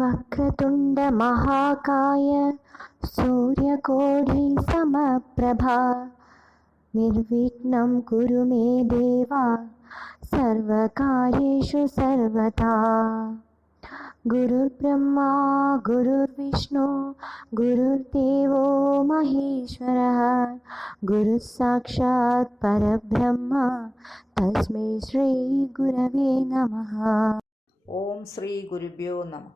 वक्रतुण्ड महाकाय सूर्यकोटि समप्रभा निर्विघ्नं कुरु मे देवा सर्वकार्येषु सर्वदा। गुरुर्ब्रह्मा गुरुर्विष्णु गुरुर्देवो महेश्वरः गुरुः साक्षात् परब्रह्म तस्मै श्री गुरवे नमः। ഓം ശ്രീ ഗുരുഭ്യോ നമഃ.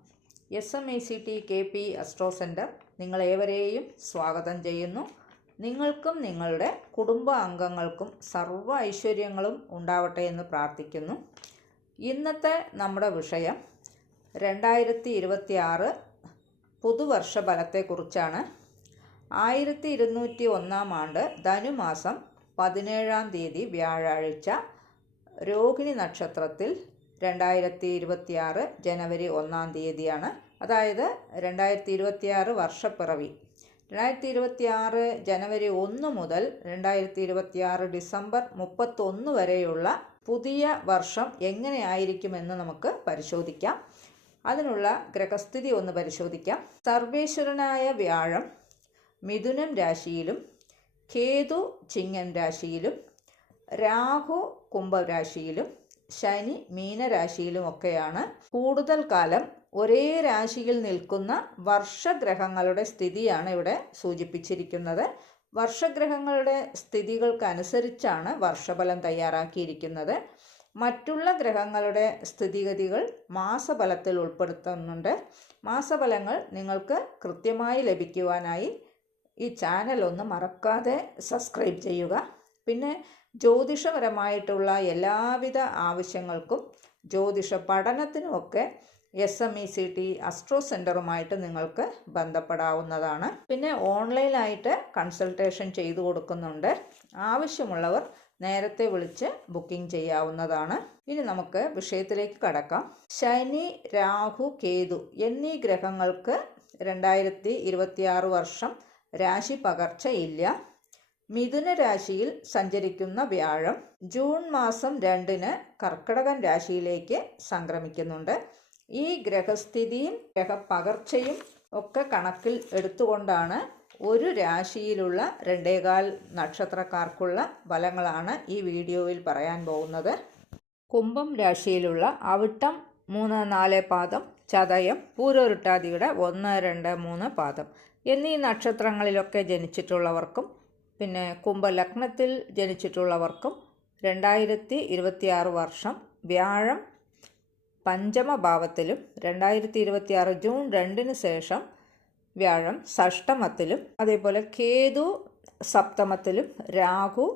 SMACT KP അസ്ട്രോ സെൻറ്റർ നിങ്ങളേവരെയും സ്വാഗതം ചെയ്യുന്നു. നിങ്ങൾക്കും നിങ്ങളുടെ കുടുംബ അംഗങ്ങൾക്കും സർവ്വ ഐശ്വര്യങ്ങളും ഉണ്ടാവട്ടെ എന്ന് പ്രാർത്ഥിക്കുന്നു. ഇന്നത്തെ നമ്മുടെ വിഷയം 2026 പുതുവർഷ ഫലത്തെക്കുറിച്ചാണ്. 1201 ആണ്ട് ധനുമാസം 17 തീയതി വ്യാഴാഴ്ച രോഹിണി നക്ഷത്രത്തിൽ 2026 ജനുവരി 1 തീയതിയാണ്. അതായത് 2026 വർഷപ്പിറവി. 2026 ജനുവരി 1 മുതൽ 2026 ഡിസംബർ 31 വരെയുള്ള പുതിയ വർഷം എങ്ങനെയായിരിക്കുമെന്ന് നമുക്ക് പരിശോധിക്കാം. അതിനുള്ള ഗ്രഹസ്ഥിതി ഒന്ന് പരിശോധിക്കാം. സർവേശ്വരനായ വ്യാഴം മിഥുനം രാശിയിലും കേതു ചിങ്ങൻ രാശിയിലും രാഹു കുംഭരാശിയിലും ശനി മീനരാശിയിലുമൊക്കെയാണ്. കൂടുതൽ കാലം ഒരേ രാശിയിൽ നിൽക്കുന്ന വർഷഗ്രഹങ്ങളുടെ സ്ഥിതിയാണ് ഇവിടെ സൂചിപ്പിച്ചിരിക്കുന്നത്. വർഷഗ്രഹങ്ങളുടെ സ്ഥിതികൾക്കനുസരിച്ചാണ് വർഷഫലം തയ്യാറാക്കിയിരിക്കുന്നത്. മറ്റുള്ള ഗ്രഹങ്ങളുടെ സ്ഥിതിഗതികൾ മാസഫലത്തിൽ ഉൾപ്പെടുത്തുന്നുണ്ട്. മാസഫലങ്ങൾ നിങ്ങൾക്ക് കൃത്യമായി ലഭിക്കുവാനായി ഈ ചാനൽ ഒന്ന് മറക്കാതെ സബ്സ്ക്രൈബ് ചെയ്യുക. പിന്നെ ജ്യോതിഷപരമായിട്ടുള്ള എല്ലാവിധ ആവശ്യങ്ങൾക്കും ജ്യോതിഷ പഠനത്തിനുമൊക്കെ SMACT അസ്ട്രോ സെൻറ്ററുമായിട്ട് നിങ്ങൾക്ക് ബന്ധപ്പെടാവുന്നതാണ്. പിന്നെ ഓൺലൈനായിട്ട് കൺസൾട്ടേഷൻ ചെയ്തു കൊടുക്കുന്നുണ്ട്. ആവശ്യമുള്ളവർ നേരത്തെ വിളിച്ച് ബുക്കിംഗ് ചെയ്യാവുന്നതാണ്. ഇനി നമുക്ക് വിഷയത്തിലേക്ക് കടക്കാം. ശനി രാഹു കേതു എന്നീ ഗ്രഹങ്ങൾക്ക് 2026 വർഷം രാശി പകർച്ചയില്ല. മിഥുന രാശിയിൽ സഞ്ചരിക്കുന്ന വ്യാഴം ജൂൺ മാസം 2 കർക്കിടകൻ രാശിയിലേക്ക് സംക്രമിക്കുന്നുണ്ട്. ഈ ഗ്രഹസ്ഥിതിയും ഗ്രഹപകർച്ചയും ഒക്കെ കണക്കിൽ എടുത്തുകൊണ്ടാണ് ഒരു രാശിയിലുള്ള 2.25 നക്ഷത്രക്കാർക്കുള്ള ഫലങ്ങളാണ് ഈ വീഡിയോയിൽ പറയാൻ പോകുന്നത്. കുംഭം രാശിയിലുള്ള അവിട്ടം 3-4 പാദം, ചതയം പൂരോരുട്ടാതിയുടെ 1-2-3 പാദം എന്നീ നക്ഷത്രങ്ങളിലൊക്കെ ജനിച്ചിട്ടുള്ളവർക്കും പിന്നെ കുംഭലഗ്നത്തിൽ ജനിച്ചിട്ടുള്ളവർക്കും 2026 വർഷം വ്യാഴം പഞ്ചമഭാവത്തിലും 2026 ജൂൺ 2 ശേഷം വ്യാഴം ഷഷ്ടമത്തിലും അതേപോലെ കേതു സപ്തമത്തിലും രാഹു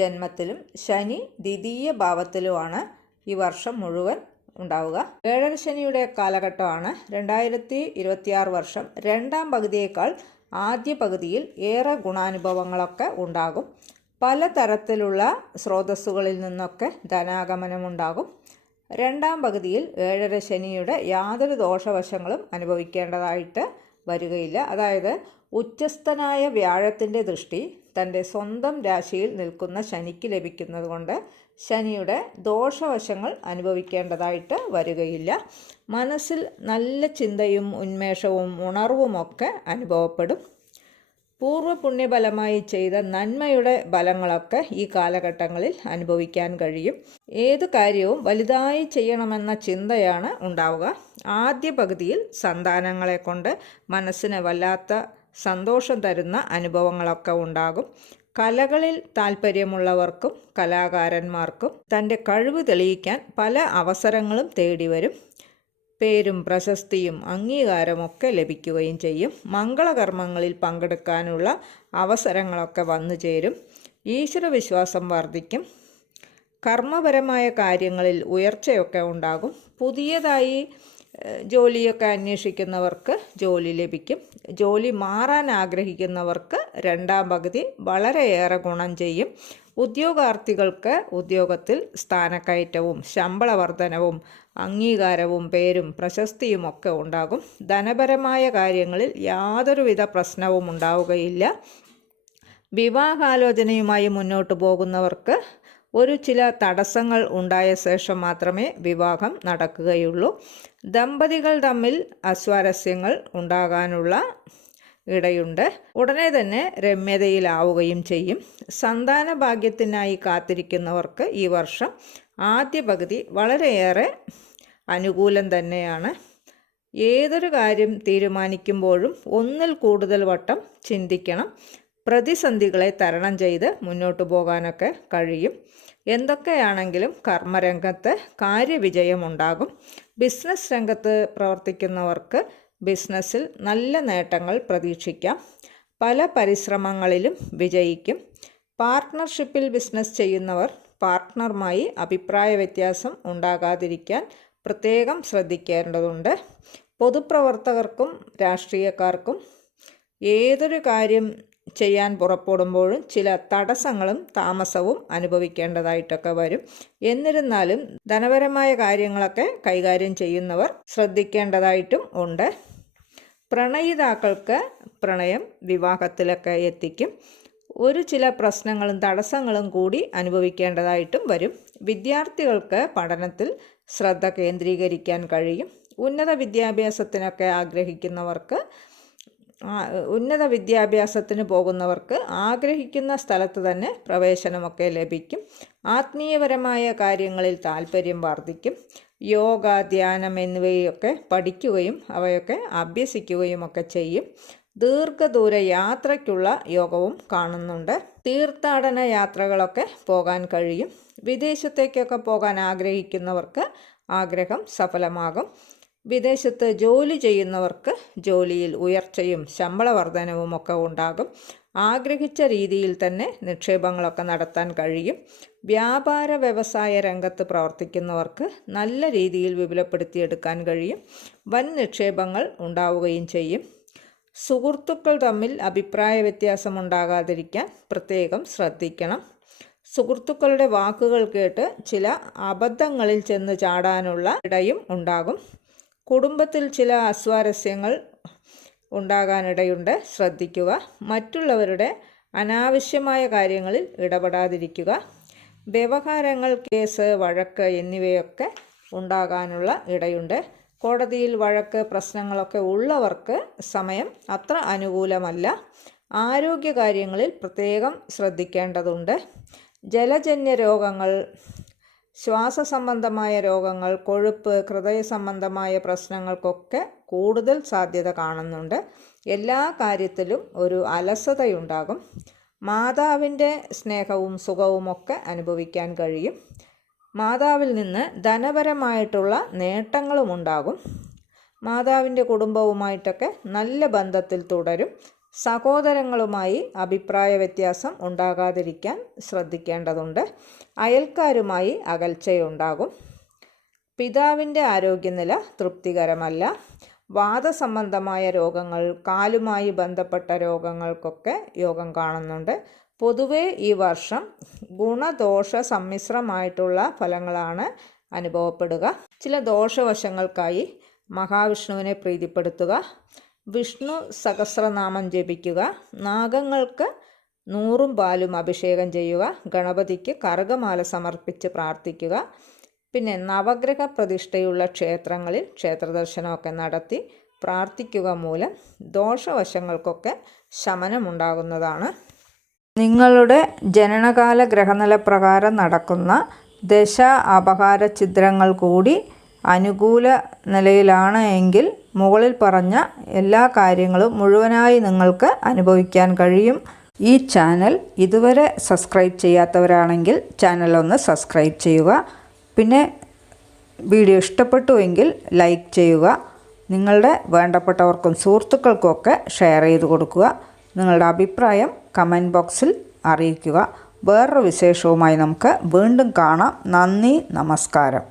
ജന്മത്തിലും ശനി ദ്വിതീയ ഭാവത്തിലുമാണ് ഈ വർഷം മുഴുവൻ ഉണ്ടാവുക. ഏഴര ശനിയുടെ കാലഘട്ടമാണ്. 2026 വർഷം രണ്ടാം പകുതിയേക്കാൾ ആദ്യ പകുതിയിൽ ഏറെ ഗുണാനുഭവങ്ങളൊക്കെ ഉണ്ടാകും. പലതരത്തിലുള്ള സ്രോതസ്സുകളിൽ നിന്നൊക്കെ ധനാഗമനമുണ്ടാകും. രണ്ടാം പകുതിയിൽ ഏഴര ശനിയുടെ യാതൊരു ദോഷവശങ്ങളും അനുഭവിക്കേണ്ടതായിട്ട് വരികയില്ല. അതായത് ഉച്ചസ്ഥനായ വ്യാഴത്തിൻ്റെ ദൃഷ്ടി തൻ്റെ സ്വന്തം രാശിയിൽ നിൽക്കുന്ന ശനിക്ക് ലഭിക്കുന്നത് കൊണ്ട് ശനിയുടെ ദോഷവശങ്ങൾ അനുഭവിക്കേണ്ടതായിട്ട് വരികയില്ല. മനസ്സിൽ നല്ല ചിന്തയും ഉന്മേഷവും ഉണർവുമൊക്കെ അനുഭവപ്പെടും. പൂർവ്വപുണ്യഫലമായി ചെയ്ത നന്മയുടെ ഫലങ്ങളൊക്കെ ഈ കാലഘട്ടങ്ങളിൽ അനുഭവിക്കാൻ കഴിയും. ഏതു കാര്യവും വലുതായി ചെയ്യണമെന്ന ചിന്തയാണ് ഉണ്ടാവുക. ആദ്യ പകുതിയിൽ സന്താനങ്ങളെ കൊണ്ട് മനസ്സിന് വല്ലാത്ത സന്തോഷം തരുന്ന അനുഭവങ്ങളൊക്കെ ഉണ്ടാകും. കലകളിൽ താല്പര്യമുള്ളവർക്കും കലാകാരന്മാർക്കും തൻ്റെ കഴിവ് തെളിയിക്കാൻ പല അവസരങ്ങളും തേടി വരും. പേരും പ്രശസ്തിയും അംഗീകാരമൊക്കെ ലഭിക്കുകയും ചെയ്യും. മംഗളകർമ്മങ്ങളിൽ പങ്കെടുക്കാനുള്ള അവസരങ്ങളൊക്കെ വന്നു ചേരും. ഈശ്വരവിശ്വാസം വർദ്ധിക്കും. കർമ്മപരമായ കാര്യങ്ങളിൽ ഉയർച്ചയൊക്കെ ഉണ്ടാകും. പുതിയതായി ജോലിയൊക്കെ അന്വേഷിക്കുന്നവർക്ക് ജോലി ലഭിക്കും. ജോലി മാറാൻ ആഗ്രഹിക്കുന്നവർക്ക് രണ്ടാം പകുതി വളരെയേറെ ഗുണം ചെയ്യും. ഉദ്യോഗാർത്ഥികൾക്ക് ഉദ്യോഗത്തിൽ സ്ഥാനക്കയറ്റവും ശമ്പള വർധനവും അംഗീകാരവും പേരും പ്രശസ്തിയുമൊക്കെ ഉണ്ടാകും. ധനപരമായ കാര്യങ്ങളിൽ യാതൊരുവിധ പ്രശ്നവും ഉണ്ടാവുകയില്ല. വിവാഹാലോചനയുമായി മുന്നോട്ട് പോകുന്നവർക്ക് ചില തടസ്സങ്ങൾ ഉണ്ടായ ശേഷം മാത്രമേ വിവാഹം നടക്കുകയുള്ളൂ. ദമ്പതികൾ തമ്മിൽ അസ്വാരസ്യങ്ങൾ ഉണ്ടാകാനുള്ള ഇടയുണ്ട്. ഉടനെ തന്നെ രമ്യതയിലാവുകയും ചെയ്യും. സന്താന ഭാഗ്യത്തിനായി കാത്തിരിക്കുന്നവർക്ക് ഈ വർഷം ആദ്യ പകുതി വളരെയേറെ അനുകൂലം തന്നെയാണ്. ഏതൊരു കാര്യം തീരുമാനിക്കുമ്പോഴും ഒന്നിൽ കൂടുതൽ വട്ടം ചിന്തിക്കണം. പ്രതിസന്ധികളെ തരണം ചെയ്ത് മുന്നോട്ട് പോകാനൊക്കെ കഴിയും. എന്തൊക്കെയാണെങ്കിലും കർമ്മരംഗത്ത് കാര്യവിജയമുണ്ടാകും. ബിസിനസ് രംഗത്ത് പ്രവർത്തിക്കുന്നവർക്ക് ബിസിനസ്സിൽ നല്ല നേട്ടങ്ങൾ പ്രതീക്ഷിക്കാം. പല പരിശ്രമങ്ങളിലും വിജയിക്കും. പാർട്ട്ണർഷിപ്പിൽ ബിസിനസ് ചെയ്യുന്നവർ പാർട്ട്ണറുമായി അഭിപ്രായ വ്യത്യാസം ഉണ്ടാകാതിരിക്കാൻ പ്രത്യേകം ശ്രദ്ധിക്കേണ്ടതുണ്ട്. പൊതുപ്രവർത്തകർക്കും രാഷ്ട്രീയക്കാർക്കും ഏതൊരു കാര്യം ചെയ്യാൻ പുറപ്പെടുമ്പോഴും ചില തടസ്സങ്ങളും താമസവും അനുഭവിക്കേണ്ടതായിട്ടൊക്കെ വരും. എന്നിരുന്നാലും ധനപരമായ കാര്യങ്ങളൊക്കെ കൈകാര്യം ചെയ്യുന്നവർ ശ്രദ്ധിക്കേണ്ടതായിട്ടും ഉണ്ട്. പ്രണയിതാക്കൾക്ക് പ്രണയം വിവാഹത്തിലൊക്കെ എത്തിക്കും. ചില പ്രശ്നങ്ങളും തടസ്സങ്ങളും കൂടി അനുഭവിക്കേണ്ടതായിട്ടും വരും. വിദ്യാർത്ഥികൾക്ക് പഠനത്തിൽ ശ്രദ്ധ കേന്ദ്രീകരിക്കാൻ കഴിയും. ഉന്നത വിദ്യാഭ്യാസത്തിനൊക്കെ ആഗ്രഹിക്കുന്നവർക്ക് ഉന്നത വിദ്യാഭ്യാസത്തിന് പോകുന്നവർക്ക് ആഗ്രഹിക്കുന്ന സ്ഥലത്ത് തന്നെ പ്രവേശനമൊക്കെ ലഭിക്കും. ആത്മീയപരമായ കാര്യങ്ങളിൽ താല്പര്യം വർദ്ധിക്കും. യോഗ, ധ്യാനം എന്നിവയൊക്കെ പഠിക്കുകയും അവയൊക്കെ അഭ്യസിക്കുകയുമൊക്കെ ചെയ്യും. ദീർഘദൂര യാത്രയ്ക്കുള്ള യോഗവും കാണുന്നുണ്ട്. തീർത്ഥാടന യാത്രകളൊക്കെ പോകാൻ കഴിയും. വിദേശത്തേക്കൊക്കെ പോകാൻ ആഗ്രഹിക്കുന്നവർക്ക് ആഗ്രഹം സഫലമാകും. വിദേശത്ത് ജോലി ചെയ്യുന്നവർക്ക് ജോലിയിൽ ഉയർച്ചയും ശമ്പള വർധനവും ഒക്കെ ഉണ്ടാകും. ആഗ്രഹിച്ച രീതിയിൽ തന്നെ നിക്ഷേപങ്ങളൊക്കെ നടത്താൻ കഴിയും. വ്യാപാര വ്യവസായ രംഗത്ത് പ്രവർത്തിക്കുന്നവർക്ക് നല്ല രീതിയിൽ വിപുലപ്പെടുത്തിയെടുക്കാൻ കഴിയും. വൻ നിക്ഷേപങ്ങൾ ഉണ്ടാവുകയും ചെയ്യും. സുഹൃത്തുക്കൾ തമ്മിൽ അഭിപ്രായ വ്യത്യാസം ഉണ്ടാകാതിരിക്കാൻ പ്രത്യേകം ശ്രദ്ധിക്കണം. സുഹൃത്തുക്കളുടെ വാക്കുകൾ കേട്ട് ചില അബദ്ധങ്ങളിൽ ചെന്ന് ചാടാനുള്ള ഇടയും ഉണ്ടാകും. കുടുംബത്തിൽ ചില അസ്വാരസ്യങ്ങൾ ഉണ്ടാകാനിടയുണ്ട്. ശ്രദ്ധിക്കുക. മറ്റുള്ളവരുടെ അനാവശ്യമായ കാര്യങ്ങളിൽ ഇടപെടാതിരിക്കുക. വ്യവഹാരങ്ങൾ, കേസ്, വഴക്ക് എന്നിവയൊക്കെ ഉണ്ടാകാനുള്ള ഇടയുണ്ട്. കോടതിയിൽ വഴക്ക്, പ്രശ്നങ്ങളൊക്കെ ഉള്ളവർക്ക് സമയം അത്ര അനുകൂലമല്ല. ആരോഗ്യകാര്യങ്ങളിൽ പ്രത്യേകം ശ്രദ്ധിക്കേണ്ടതുണ്ട്. ജലജന്യ രോഗങ്ങൾ, ശ്വാസ സംബന്ധമായ രോഗങ്ങൾ, കൊഴുപ്പ്, ഹൃദയ സംബന്ധമായ പ്രശ്നങ്ങൾക്കൊക്കെ കൂടുതൽ സാധ്യത കാണുന്നുണ്ട്. എല്ലാ കാര്യത്തിലും ഒരു അലസതയുണ്ടാകും. മാതാവിൻ്റെ സ്നേഹവും സുഖവുമൊക്കെ അനുഭവിക്കാൻ കഴിയും. മാതാവിൽ നിന്ന് ധനപരമായിട്ടുള്ള നേട്ടങ്ങളും ഉണ്ടാകും. മാതാവിൻ്റെ കുടുംബവുമായിട്ടൊക്കെ നല്ല ബന്ധത്തിൽ തുടരും. സഹോദരങ്ങളുമായി അഭിപ്രായ വ്യത്യാസം ഉണ്ടാകാതിരിക്കാൻ ശ്രദ്ധിക്കേണ്ടതുണ്ട്. അയൽക്കാരുമായി അകൽച്ചയുണ്ടാകും. പിതാവിൻ്റെ ആരോഗ്യനില തൃപ്തികരമല്ല. വാതസംബന്ധമായ രോഗങ്ങൾ, കാലുമായി ബന്ധപ്പെട്ട രോഗങ്ങൾക്കൊക്കെ യോഗം കാണുന്നുണ്ട്. പൊതുവെ ഈ വർഷം ഗുണദോഷ സമ്മിശ്രമായിട്ടുള്ള ഫലങ്ങളാണ് അനുഭവപ്പെടുക. ചില ദോഷവശങ്ങൾക്കായി മഹാവിഷ്ണുവിനെ പ്രീതിപ്പെടുത്തുക. വിഷ്ണു സഹസ്രനാമം ജപിക്കുക. നാഗങ്ങൾക്ക് 100 പാലും അഭിഷേകം ചെയ്യുക. ഗണപതിക്ക് കറുകമാല സമർപ്പിച്ച് പ്രാർത്ഥിക്കുക. പിന്നെ നവഗ്രഹ പ്രതിഷ്ഠയുള്ള ക്ഷേത്രങ്ങളിൽ ക്ഷേത്രദർശനമൊക്കെ നടത്തി പ്രാർത്ഥിക്കുക മൂലം ദോഷവശങ്ങൾക്കൊക്കെ ശമനമുണ്ടാകുന്നതാണ്. നിങ്ങളുടെ ജനനകാല ഗ്രഹനില പ്രകാരം നടക്കുന്ന ദശ അപഹാര ചിത്രങ്ങൾ കൂടി അനുകൂല നിലയിലാണ് എങ്കിൽ മുകളിൽ പറഞ്ഞ എല്ലാ കാര്യങ്ങളും മുഴുവനായി നിങ്ങൾക്ക് അനുഭവിക്കാൻ കഴിയും. ഈ ചാനൽ ഇതുവരെ സബ്സ്ക്രൈബ് ചെയ്യാത്തവരാണെങ്കിൽ ചാനൽ ഒന്ന് സബ്സ്ക്രൈബ് ചെയ്യുക. പിന്നെ വീഡിയോ ഇഷ്ടപ്പെട്ടുവെങ്കിൽ ലൈക്ക് ചെയ്യുക. നിങ്ങളുടെ വേണ്ടപ്പെട്ടവർക്കും സുഹൃത്തുക്കൾക്കുമൊക്കെ ഷെയർ ചെയ്ത് കൊടുക്കുക. നിങ്ങളുടെ അഭിപ്രായം കമൻറ്റ് ബോക്സിൽ അറിയിക്കുക. വേറൊരു വിശേഷവുമായി നമുക്ക് വീണ്ടും കാണാം. നന്ദി, നമസ്കാരം.